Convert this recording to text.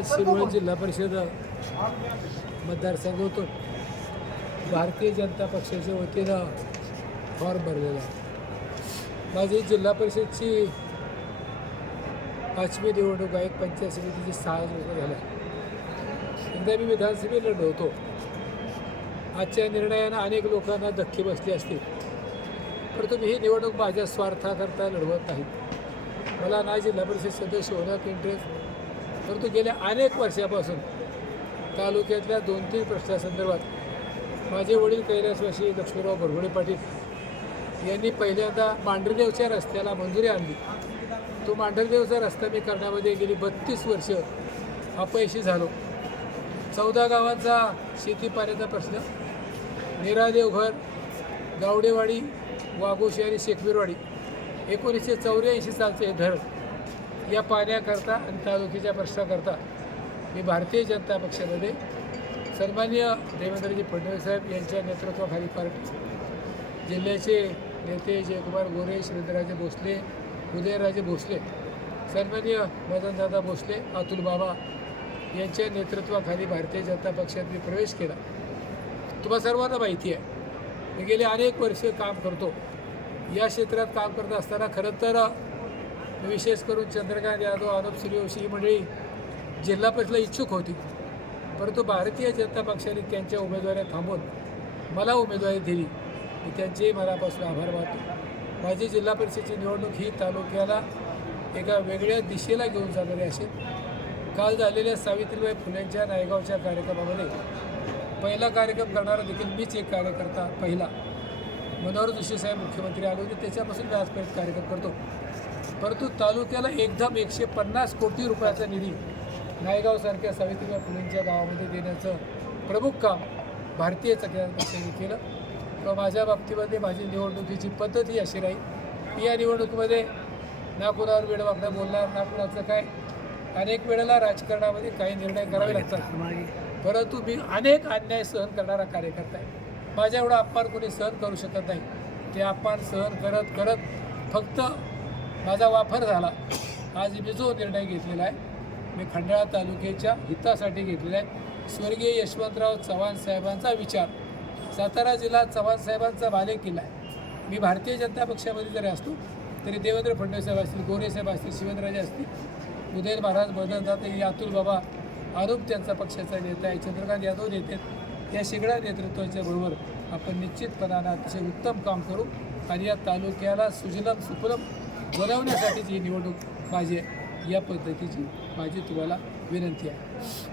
आज शिरोळ जिल्हा परिषद मतदारसंघातून भारतीय जनता पक्षाच्या वतीनं फॉर्म भरलेला आहे। माझी जिल्हा परिषदची 5वी निवडणूक आहे। पंचायत समितीची 6 निवडणूक झाल्या। एकदा मी विधानसभेत लढलो होतो। आजच्या निर्णयानं अनेक लोकांना धक्के बसले असतील, परंतु मी ही निवडणूक माझ्या स्वार्थाकरता लढवत नाही। मला ना जिल्हा परिषद सदस्य होण्यात इंटरेस्ट, परंतु गेल्या अनेक वर्षापासून तालुक्यातल्या 2-3 प्रश्नासंदर्भात माझे वडील कैलासवासी लक्ष्मणराव भरगोडे पाटील यांनी पहिल्यांदा मांढरदेवच्या रस्त्याला मंजुरी आणली। तो मांढरदेवचा रस्ता मी करण्यामध्ये गेली 32 वर्ष अपयशी झालो। 14 गावांचा शेती पाण्याचा प्रश्न, निरादेवघर, गावडेवाडी, वाघोशी आणि शेखवीरवाडी 1984 सालचे हे धरण या पाण्याकरता आणि तालुक्याच्या प्रश्नाकरता मी भारतीय जनता पक्षामध्ये सन्माननीय देवेंद्रजी फडणवीस साहेब यांच्या नेतृत्वाखाली पार्टी, जिल्ह्याचे नेते जयकुमार गोरे, श्रीधरराजे भोसले, उदयनराजे भोसले, सन्माननीय मदनदादा भोसले, अतुल बाबा यांच्या नेतृत्वाखाली भारतीय जनता पक्षात मी प्रवेश केला। तुम्हा सर्वांना माहिती आहे, मी गेले अनेक वर्ष काम करतो। या क्षेत्रात काम करत असताना खरं तर विशेष करून चंद्रकांत यादव, अनुप सूर्यवंशी ही मंडळी जिल्हा परिषदेला इच्छुक होती, परंतु भारतीय जनता पक्षाने त्यांच्या उमेदवाऱ्या थांबवून मला उमेदवारी दिली। मी त्यांचेही मनापासून आभार मानतो। माझी जिल्हा परिषदेची निवडणूक ही तालुक्याला एका वेगळ्या दिशेला घेऊन जाणारी असेल। काल झालेल्या सावित्रीबाई फुलेंच्या नायगावच्या कार्यक्रमामध्ये पहिला कार्यक्रम करणारा देखील मीच एक कार्यकर्ता पहिला। मनोहर जोशी साहेब मुख्यमंत्री आले होते, त्याच्यापासून मी आजपर्यंत कार्यक्रम करतो। परंतु तालुक्याला एकदम 150 कोटी रुपयाचा निधी नायगावसारख्या सावित्रीबाई फुलेंच्या गावामध्ये देण्याचं प्रमुख काम भारतीय जनता पक्षाने केलं। तर माझ्या बाबतीमध्ये माझी निवडणुकीची पद्धत ही अशी राहील, या निवडणुकीमध्ये ना कुणावर वेडवाकडं बोलणार, ना कुणाचं काय। अनेक वेळेला राजकारणामध्ये काही निर्णय करावे लागतात, परंतु मी अनेक अन्याय सहन करणारा कार्यकर्ता आहे। माझ्या एवढा अपमान कोणी सहन करू शकत नाही। ते अपमान सहन करत करत फक्त माझा वापर झाला। आज मी जो निर्णय घेतलेला आहे, मी खंडाळा तालुक्याच्या हितासाठी घेतलेला आहे। स्वर्गीय यशवंतराव चव्हाण साहेबांचा विचार, सातारा जिल्हा चव्हाण साहेबांचा बालेकिल्ला आहे। मी भारतीय जनता पक्षामध्ये जरी असतो तरी देवेंद्र फडणवीस साहेब असतील, गोरे साहेब असतील, शिवेंद्रराजे असतील, उदयन महाराज, मदनदादा, अतुल बाबा, अनुप त्यांचा पक्षाचा नेता आहे, चंद्रकांत यादव नेते, या सगळ्या नेतृत्वाच्या बरोबर आपण निश्चितपणानं अतिशय उत्तम काम करू आणि या तालुक्याला सुजलम सुफलम बनवण्यासाठीची ही निवडणूक माझी आहे। या पद्धतीची माझी तुम्हाला विनंती आहे।